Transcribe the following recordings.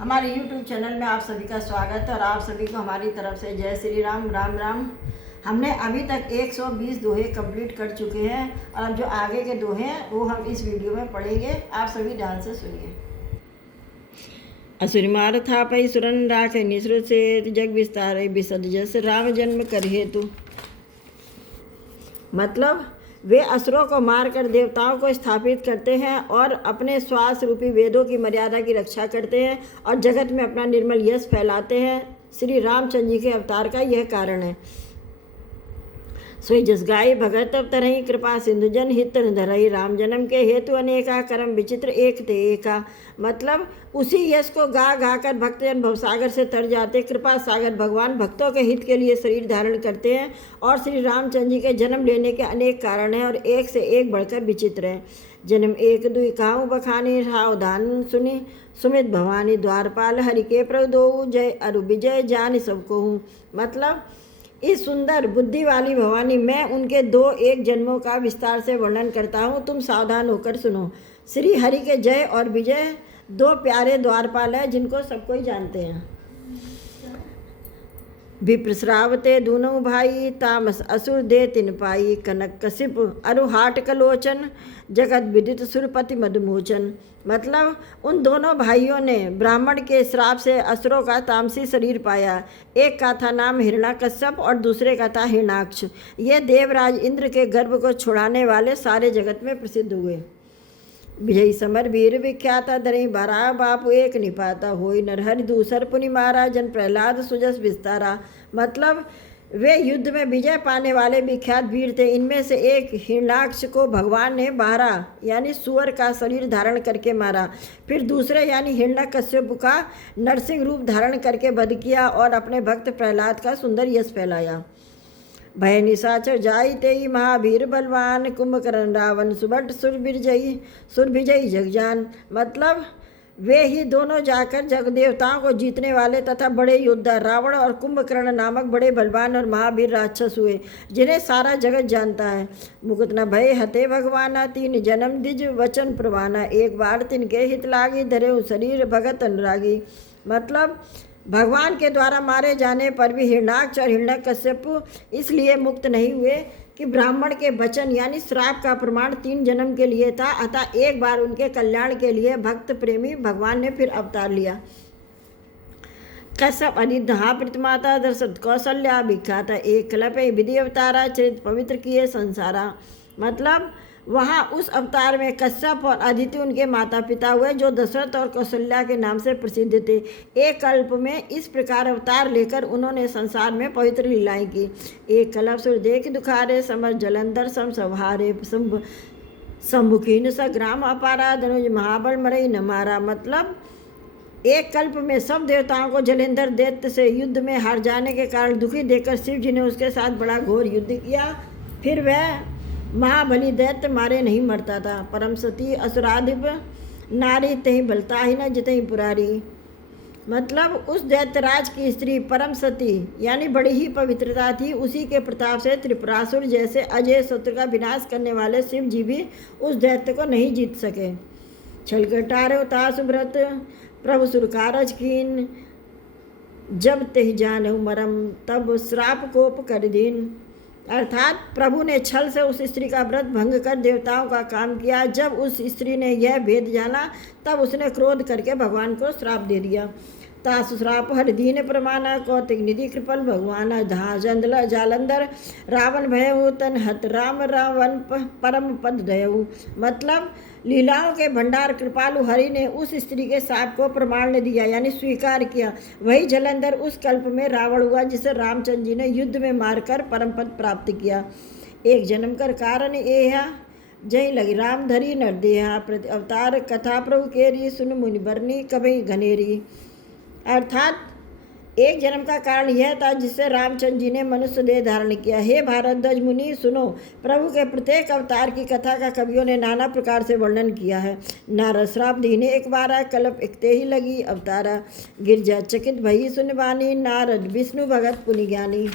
हमारे YouTube channel में आप सभी का स्वागत है और आप सभी को हमारी तरफ से जय श्री राम। राम राम। हमने अभी तक 120 दोहे कंप्लीट कर चुके हैं और अब जो आगे के दोहे हैं वो हम इस वीडियो में पढ़ेंगे। आप सभी ध्यान से सुनिए। असुर मार था पई सुरन राखे निसृत से जग विस्तार बिसद जस राम जन्म कर हेतु। मतलब वे असुरों को मारकर देवताओं को स्थापित करते हैं और अपने श्वास रूपी वेदों की मर्यादा की रक्षा करते हैं और जगत में अपना निर्मल यश फैलाते हैं। श्री रामचंद्र जी के अवतार का यह कारण है। सोई जस गाय भगत तरही कृपा सिंधु जन हित धरही राम जन्म के हेतु अनेका कर्म विचित्र एक ते एका। मतलब उसी यश को गा गा कर भक्तजन भवसागर से तर जाते। कृपा सागर भगवान भक्तों के हित के लिए शरीर धारण करते हैं और श्री रामचंद्र जी के जन्म लेने के अनेक कारण हैं और एक से एक बढ़कर विचित्र हैं। जन्म एक दुई काहू बखानी सावधान सुनी सुमित भवानी द्वारपाल हरि के प्रभु दो जय अरु विजय जान सबको हूँ। मतलब इस सुंदर बुद्धि वाली भवानी मैं उनके दो एक जन्मों का विस्तार से वर्णन करता हूँ, तुम सावधान होकर सुनो। श्री हरि के जय और विजय दो प्यारे द्वारपाल हैं जिनको सब कोई जानते हैं। विप्रश्रावते दूनों भाई तामस असुर दे तिन पाई कनक कशिप अरुहाट कलोचन जगत विदित सुरपति मधुमोचन। मतलब उन दोनों भाइयों ने ब्राह्मण के श्राप से असुरों का तामसी शरीर पाया। एक का था नाम हिरण्याकश्यप और दूसरे का था हिरणाक्ष। ये देवराज इंद्र के गर्भ को छुड़ाने वाले सारे जगत में प्रसिद्ध हुए। विजयी समर वीर विख्याता दरई बारा बापू एक निपाता होई नरहरि दूसर पुनि मारा जन प्रहलाद सुजस विस्तारा। मतलब वे युद्ध में विजय पाने वाले विख्यात वीर थे। इनमें से एक हिरणाक्ष को भगवान ने बारा यानी सुअर का शरीर धारण करके मारा। फिर दूसरे यानी हिरण्यकश्यप का नरसिंह रूप धारण करके वध किया और अपने भक्त प्रहलाद का सुंदर यश फैलाया। भय निशाचर जाई तेई महावीर बलवान कुंभकर्ण रावण सुभट सुरविजयी जगजान। मतलब वे ही दोनों जाकर जग देवताओं को जीतने वाले तथा बड़े योद्धा रावण और कुंभकर्ण नामक बड़े बलवान और महावीर राक्षस हुए जिन्हें सारा जगत जानता है। मुकुट न भय हते भगवाना तीन जन्म द्विज वचन प्रवाना एक बार तिनके हित लागी धरे शरीर भगत अनुरागी। मतलब भगवान के द्वारा मारे जाने पर भी हिरणाक्ष और हिरण्यकश्यप इसलिए मुक्त नहीं हुए कि ब्राह्मण के वचन यानी श्राप का प्रमाण 3 जन्म के लिए था, अतः एक बार उनके कल्याण के लिए भक्त प्रेमी भगवान ने फिर अवतार लिया। कश्यप अनिधा प्रतिमाता दर्शत कौशल्या विख्याता एक कल्प विधि अवतारा चरित पवित्र किए संसारा। मतलब वहाँ उस अवतार में कश्यप और अदिति उनके माता पिता हुए जो दशरथ और कौशल्या के नाम से प्रसिद्ध थे। एक कल्प में इस प्रकार अवतार लेकर उन्होंने संसार में पवित्र लीलाएं की। एक कल्प सुर देख दुखारे समर जलंधर सम सवारे सम्मुखीन सग्राम अपारा धनुज महाबल मरई न मारा। मतलब एक कल्प में सब देवताओं को जलेंद्र दैत्य से युद्ध में हार जाने के कारण दुखी देखकर शिव जी ने उसके साथ बड़ा घोर युद्ध किया। फिर वह महाबली दैत्य मारे नहीं मरता था। परम सती असुराधिप नारी तही बलता ही न जितही पुरारी। मतलब उस दैत्यराज की स्त्री परम सती यानी बड़ी ही पवित्रता थी। उसी के प्रताप से त्रिपुरासुर जैसे अजय शत्रु का विनाश करने वाले शिव जी भी उस दैत्य को नहीं जीत सके। छलकटारे तासुव्रत प्रभु सुरकारज कीन जब तेह जानहु मरम तब श्राप कोप कर दीन। अर्थात प्रभु ने छल से उस स्त्री का व्रत भंग कर देवताओं का काम किया। जब उस स्त्री ने यह भेद जाना तब उसने क्रोध करके भगवान को श्राप दे दिया। तासु श्राप हर दीन प्रमाना कौतिक निधि कृपल भगवान धा जंदला जालंधर रावण भयऊ तन हत राम रावण परम पद दयऊ। मतलब लीलाओं के भंडार कृपालु हरि ने उस स्त्री के शाप को प्रमाण दिया यानी स्वीकार किया। वही जलंधर उस कल्प में रावण हुआ जिसे रामचंद्र जी ने युद्ध में मारकर परम पद प्राप्त किया। एक जन्म कर कारण एहा जय लगी राम धरी नरदेहा प्रति अवतार कथा प्रभु केरी सुन मुनि बरनी कभी घनेरी। अर्थात एक जन्म का कारण यह था जिससे रामचंद्र जी ने मनुष्य देह धारण किया। हे भारद्वाज मुनि सुनो, प्रभु के प्रत्येक अवतार की कथा का कवियों ने नाना प्रकार से वर्णन किया है। नारद श्राप दीने एक बारा कल्प एकते ही लगी अवतारा गिरजा चकित भई सुनवानी नारद विष्णु भगत पुनि ज्ञानी।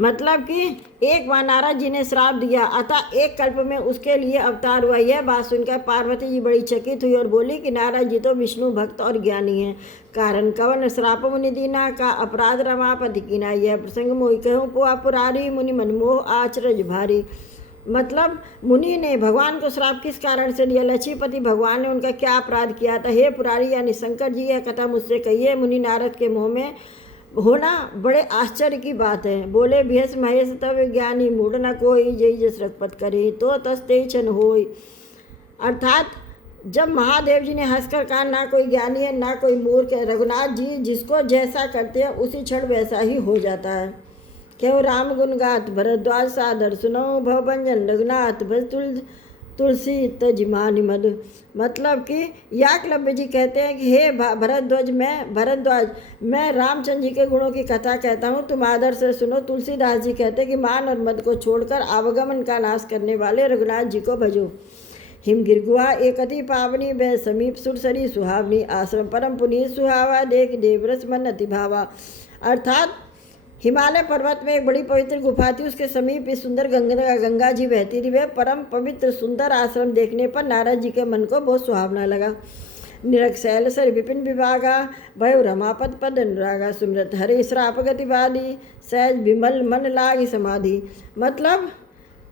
मतलब कि एक बार नारद जी ने श्राप दिया, अतः एक कल्प में उसके लिए अवतार हुआ। यह बात सुनकर पार्वती जी बड़ी चकित हुई और बोली कि नारद जी तो विष्णु भक्त और ज्ञानी हैं। कारण कवन श्राप मुनि दीना का अपराध रमापति कीना, यह प्रसंग मोहि कहूँ पुआ पुरारी मुनि मनमोह आचरज भारी। मतलब मुनि ने भगवान को श्राप किस कारण से दिया, लक्ष्मीपति भगवान ने उनका क्या अपराध किया था। हे पुरारी यानी शंकर जी, यह कथा मुझसे कहिए। मुनि नारद के मुँह में होना बड़े आश्चर्य की बात है। बोले भेष महेश तब ज्ञानी मूढ़ न कोई, जय जस रघुपत करे तो तस्ते छन होय। अर्थात जब महादेव जी ने हंसकर कहा ना कोई ज्ञानी है ना कोई मूर्ख है, रघुनाथ जी जिसको जैसा करते हैं उसी क्षण वैसा ही हो जाता है। क्यों राम गुण गात भरद्वाज सादर सुनो, भव भंजन रघुनाथ भज तुलसी तजिमानि मधु। मतलब कि याकलव्य जी कहते हैं कि हे भरद्वाज मैं रामचंद्र जी के गुणों की कथा कहता हूँ, तुम आदर से सुनो। तुलसीदास जी कहते हैं कि मान और मद को छोड़कर आवागमन का नाश करने वाले रघुनाथ जी को भजो। हिमगिर गुहा एक अति पावनी, वह समीप सुरसरी सुहावनी, आश्रम परम पुनीत सुहावा, देख देवरस मन अति भावा। अर्थात हिमालय पर्वत में एक बड़ी पवित्र गुफा थी, उसके समीप इस सुंदर गंगा जी बहती थी। वह परम पवित्र सुंदर आश्रम देखने पर नारद जी के मन को बहुत सुहावना लगा। निरख शैल सर विपिन विभागा, भय रमापद पद अनुरागा, सुमृत हरि श्राप गतिवादी, सहज विमल मन लागी समाधि। मतलब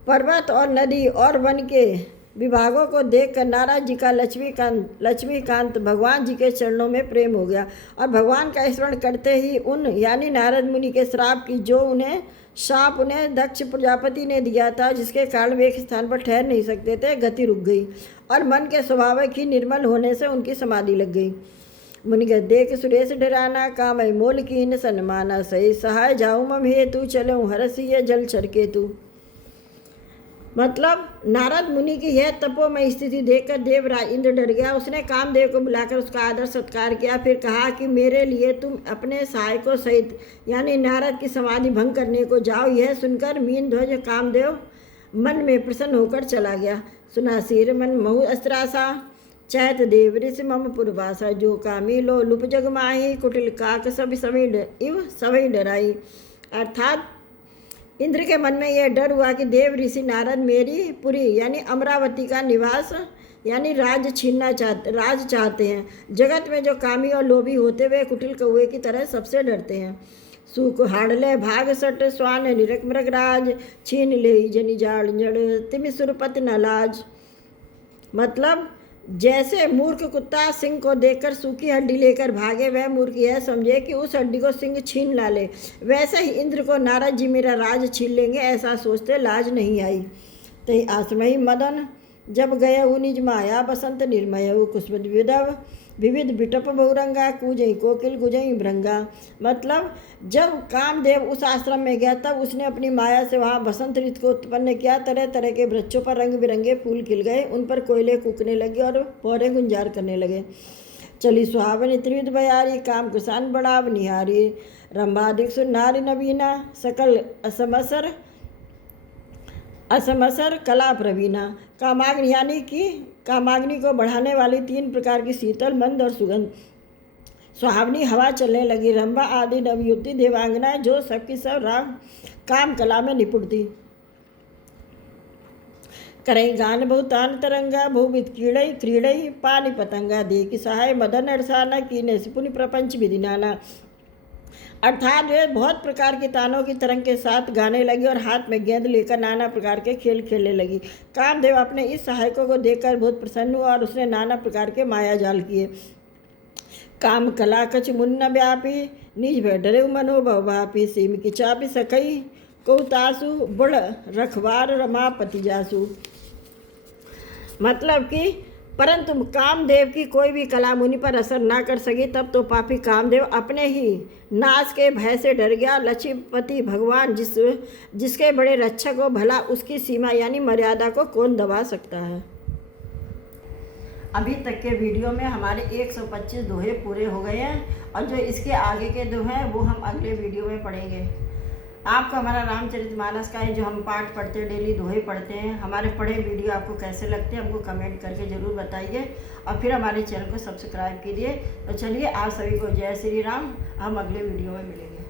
पर्वत और नदी और वन के विभागों को देखकर नारद जी का लक्ष्मीकांत भगवान जी के चरणों में प्रेम हो गया और भगवान का स्मरण करते ही उन यानी नारद मुनि के श्राप की जो उन्हें दक्ष प्रजापति ने दिया था, जिसके कारण वे एक स्थान पर ठहर नहीं सकते थे, गति रुक गई और मन के स्वाभाविक ही निर्मल होने से उनकी समाधि लग गई। मुनि देख सुरेश डराना, काम मोल कीन सन्माना, सही सहाय जाऊँ मम हेतु, चलूँ हरसिय जल छरके तू। मतलब नारद मुनि की यह तपोमय स्थिति देखकर देवराज इंद्र डर गया। उसने कामदेव को बुलाकर उसका आदर सत्कार किया, फिर कहा कि मेरे लिए तुम अपने सहायकों सहित यानी नारद की समाधि भंग करने को जाओ। यह सुनकर मीन ध्वज कामदेव मन में प्रसन्न होकर चला गया। सुना सिर मन महु अस्त्रासा, चैत देव ऋषि मम पुरवासा, जो कामी लो लुप जग माही, कुटिल काक सब सभी डराई। अर्थात इंद्र के मन में यह डर हुआ कि देव ऋषि नारद मेरी पुरी यानी अमरावती का निवास यानी राज चाहते हैं। जगत में जो कामी और लोभी होते वे कुटिल कौए की तरह सबसे डरते हैं। सुख हाड़ले भाग सट, स्वान निरक मृगराज, छीन ले जनि जाड़ जड़, तिमि सुरपत न लाज। मतलब जैसे मूर्ख कुत्ता सिंह को देखकर सूखी हड्डी लेकर भागे, वह मूर्ख यह समझे कि उस हड्डी को सिंह छीन ला ले, वैसे ही इंद्र को नारद जी मेरा राज छीन लेंगे ऐसा सोचते लाज नहीं आई। तही आश्रमही मदन जब गए निज माया, बसंत निर्मय कुस्मद विधव विविध बिटप बहुरंगा, कूजई कोकिल गुजई भृंगा। मतलब जब कामदेव उस आश्रम में गया तब उसने अपनी माया से वहाँ बसंत ऋतु को उत्पन्न किया। तरह तरह के वृक्षों पर रंग बिरंगे फूल खिल गए, उन पर कोयले कूकने लगे और पौधे गुंजार करने लगे। चली सुहावनी त्रिविध बयारी, काम किसान बढ़ाव निहारी, रंभाधिक सुनारी नवीना, सकल असमसर कला प्रवीणा। कामाग्नि यानी कि कामाग्नि को बढ़ाने वाली 3 प्रकार की शीतल मंद और सुगंध सुहावनी हवा चलने लगी। रंभा आदि नवयुक्ति देवांगना जो सबकी सब राम काम कला में निपुण थी। करई गान बहुतान तरंगा, बहुविध क्रीड़ई पानी पतंगा, दे की सहाय मदन अरसाना, कीने से पुनि प्रपंच विधिनाना। अर्थात वे बहुत प्रकार की तानों की तरंग के साथ गाने लगी और हाथ में गेंद लेकर नाना प्रकार के खेल खेलने लगी। कामदेव अपने इस सहायकों को देखकर बहुत प्रसन्न हुआ और उसने नाना प्रकार के माया जाल किए। काम कला कच मुन्न व्यापी, निज भय डरे मनोभव वापी, सीम की चापी सकई कौतासु, बड़ रखवार रमापति जासु। मतलब कि परंतु कामदेव की कोई भी कला मुनि पर असर ना कर सकी। तब तो पापी कामदेव अपने ही नाश के भय से डर गया। लक्ष्मीपति भगवान जिसके बड़े रक्षक हो, भला उसकी सीमा यानी मर्यादा को कौन दबा सकता है। अभी तक के वीडियो में हमारे 125 दोहे पूरे हो गए हैं और जो इसके आगे के दोहे हैं वो हम अगले वीडियो में पढ़ेंगे। आपको हमारा रामचरितमानस का है जो हम पाठ पढ़ते हैं, डेली दोहे पढ़ते हैं, हमारे पढ़े वीडियो आपको कैसे लगते हैं हमको कमेंट करके ज़रूर बताइए और फिर हमारे चैनल को सब्सक्राइब कीजिए। तो चलिए आप सभी को जय श्री राम। हम अगले वीडियो में मिलेंगे।